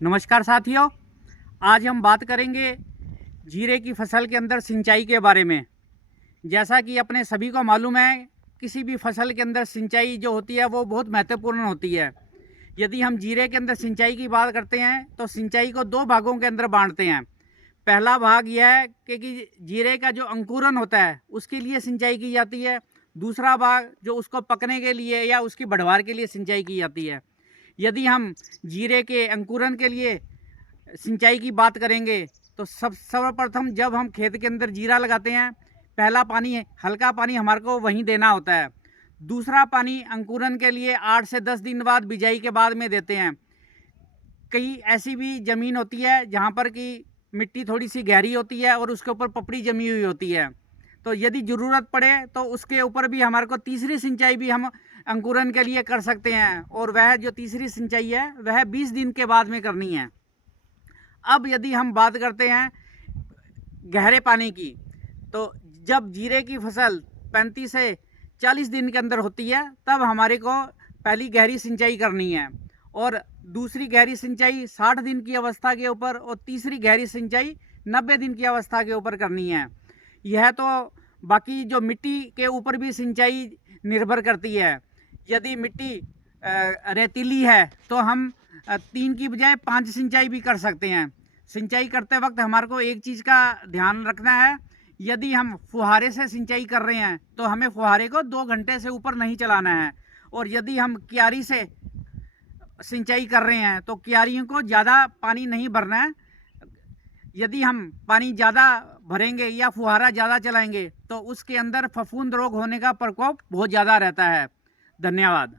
नमस्कार साथियों, आज हम बात करेंगे जीरे की फसल के अंदर सिंचाई के बारे में। जैसा कि अपने सभी को मालूम है, किसी भी फसल के अंदर सिंचाई जो होती है वो बहुत महत्वपूर्ण होती है। यदि हम जीरे के अंदर सिंचाई की बात करते हैं तो सिंचाई को दो भागों के अंदर बांटते हैं। पहला भाग यह है कि जीरे का जो अंकुरन होता है उसके लिए सिंचाई की जाती है। दूसरा भाग जो उसको पकने के लिए या उसकी बढ़वार के लिए सिंचाई की जाती है। यदि हम जीरे के अंकुरन के लिए सिंचाई की बात करेंगे तो सर्वप्रथम जब हम खेत के अंदर जीरा लगाते हैं, पहला पानी हल्का पानी हमारे को वहीं देना होता है। दूसरा पानी अंकुरन के लिए 8 से 10 दिन बाद बिजाई के बाद में देते हैं। कई ऐसी भी ज़मीन होती है जहाँ पर कि मिट्टी थोड़ी सी गहरी होती है और उसके ऊपर पपड़ी जमी हुई होती है, तो यदि ज़रूरत पड़े तो उसके ऊपर भी हमारे को तीसरी सिंचाई भी हम अंकुरन के लिए कर सकते हैं, और वह जो तीसरी सिंचाई है वह 20 दिन के बाद में करनी है। अब यदि हम बात करते हैं गहरे पानी की, तो जब जीरे की फसल 35 से 40 दिन के अंदर होती है तब हमारे को पहली गहरी सिंचाई करनी है, और दूसरी गहरी सिंचाई 60 दिन की अवस्था के ऊपर, और तीसरी गहरी सिंचाई 90 दिन की अवस्था के ऊपर करनी है। यह तो बाकी जो मिट्टी के ऊपर भी सिंचाई निर्भर करती है। यदि मिट्टी रेतीली है तो हम 3 की बजाय 5 सिंचाई भी कर सकते हैं। सिंचाई करते वक्त हमारे को एक चीज़ का ध्यान रखना है, यदि हम फुहारे से सिंचाई कर रहे हैं तो हमें फुहारे को 2 घंटे से ऊपर नहीं चलाना है, और यदि हम क्यारी से सिंचाई कर रहे हैं तो क्यारियों को ज़्यादा पानी नहीं भरना है। यदि हम पानी ज़्यादा भरेंगे या फुहारा ज़्यादा चलाएंगे तो उसके अंदर फफूंद रोग होने का प्रकोप बहुत ज़्यादा रहता है। धन्यवाद।